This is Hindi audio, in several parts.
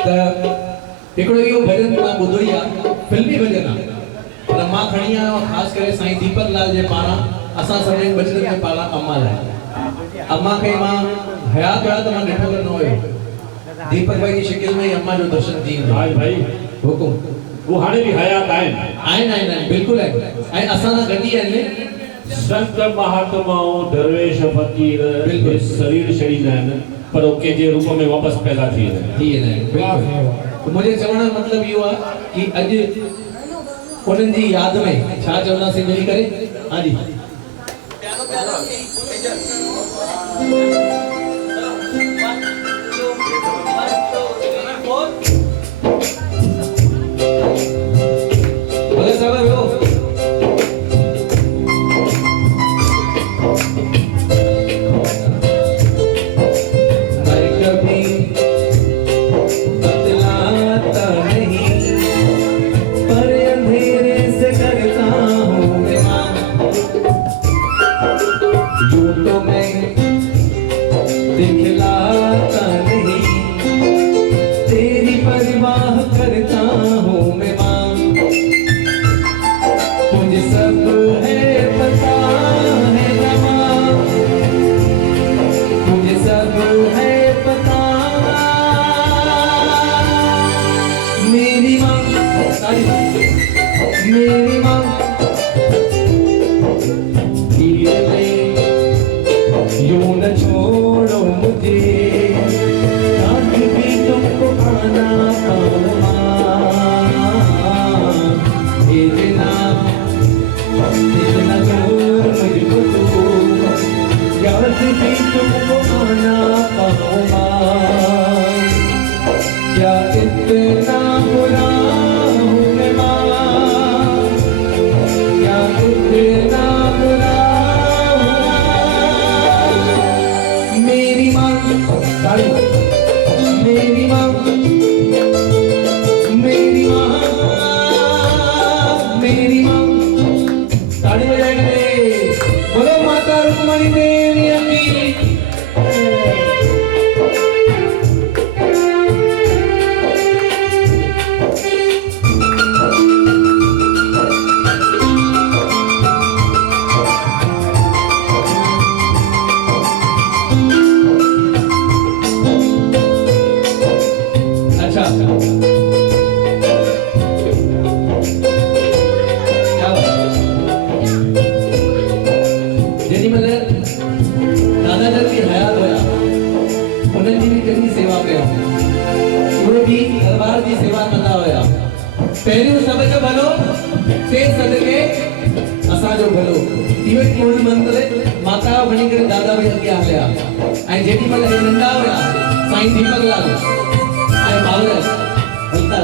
हिकिड़ो इहो भॼन मां ॿुधो ई आहे, फिल्मी भॼन आहे, पर मां खणी आयो आहियां ख़ासि करे साईं दीपक लाल जे पारां असां सभिनी बचड़नि जे पारां अम्मा लाइ। अम्मा खे मां हयात हुया त मां ॾिठो न हुयो, दीपक भाई जी शिकिल में ई अम्मा जो दर्शन थी वेंदो आहे। भाई हुकुम वो हाणे भी हयात आहिनि बिल्कुलु आहिनि ऐं असां सां गॾु ई आहिनि। संत महात्माओं दरवेश फकीर बिल्कुलु शरीर छॾींदा आहिनि पर वो कंहिंजे रूप में वापसि पैदा थी वेंदा आहिनि। मुझे चवण जो मतलब यो है कि अज उन्हनि जी याद में छा चवंदासीं मिली करे। हाँ जी भले साहब हो माता बनी करे दादा भाई अॻियां हलिया ऐं जेॾी महिल हे नंढा हुया साईं दीपक लाल ऐं भाउर हलता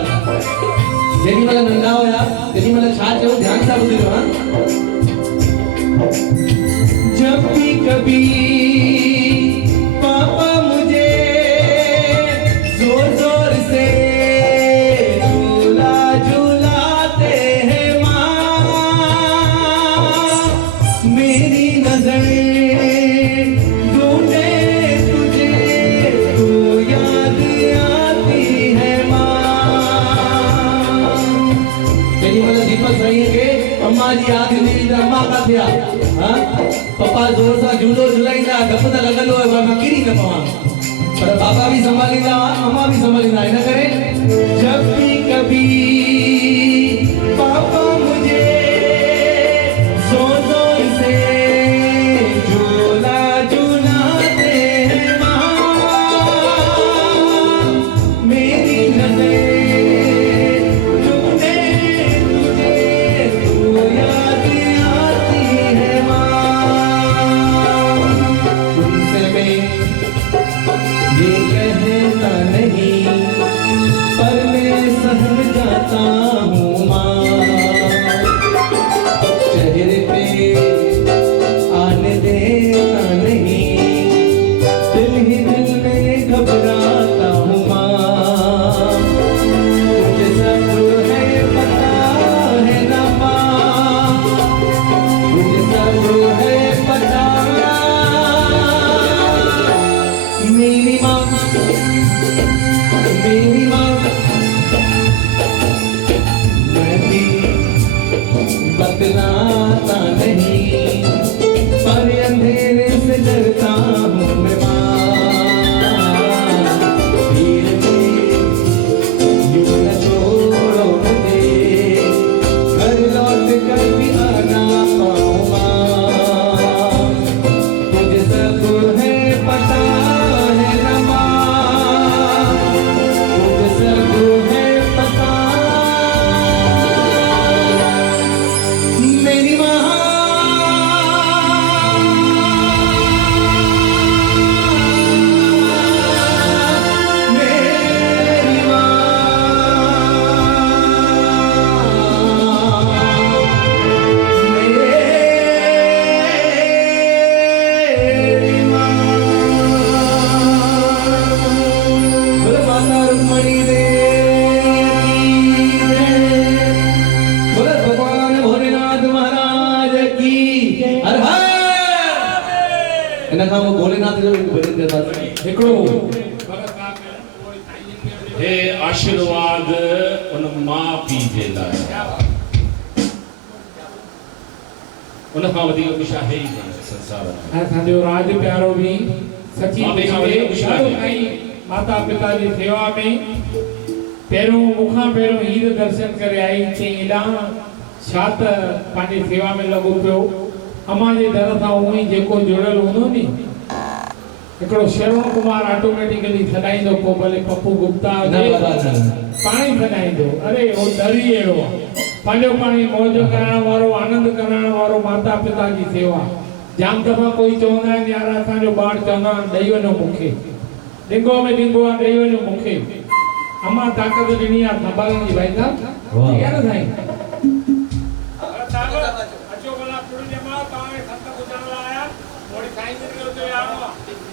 जेॾी महिल नंढा हुया तेॾी महिल छा चयो ध्यान सां ॿुधिजो। हां जब भी कभी पापा मुझे जोर जोर से झूला झूलाते हैं माँ, मेरी नजर ढूंढे तुझे तो याद आती है माँ। तेरी मतलब दीपक सही है के अम्मा जी याद नहीं अम्मा का थिया। हाँ पप्पा जोर सा झूलो झुलाईंदा डप त लॻंदो आहे मां किरी न पवां, पर बाबा भी संभालींदा अम्मा भी संभालींदा। इन करे जब भी कभी पापा मुझे जोर जोर से झूला झुलाते हैं माँ, मेरी नजर ढूंढे तुझे तो याद आती है माँ। तुमसे मैं ये कहता नहीं पर मैं समझ जाता हे आशीर्वाद उन मां पी जे लाइ उन खां वधीक कुछ आहे ई कोन संसार में। असांजो राज प्यारो भी सची मां बि खां वधीक कुछ ॾाढो आहे। कई माता पिता जी सेवा में पहिरों मुखां पहिरों हीर दर्शन करे आई चई एॾा छा त पंहिंजी सेवा में लॻो पियो अम्मा जे दर सां उहो ई जेको जुड़ियल हूंदो नी हिकिड़ो श्रवण कुमार ऑटोमेटिकली सॾाईंदो पोइ भले पप्पू गुप्ता न हुजे बाबा न पाण ई सॾाईंदो अरे उहो दर ई अहिड़ो आहे पंहिंजो पाणी मौज करण वारो आनंद करण वारो माता पिता जी सेवा जाम दफ़ा कोई चवंदा आहिनि यार असांजो ॿार चवंदा आहिनि ॾेई वञो मूंखे ॾिंगो में ॾिंगो आहे ॾेई वञो मूंखे अम्मा ताक़त ॾिनी आहे संभालण जी भाई साहब वाह। ठीक आहे न साईं अचो भला थोड़ी जमा तव्हांखे सत ॿुधण लाइ आया थोड़ी साईं जे उते आयो आहे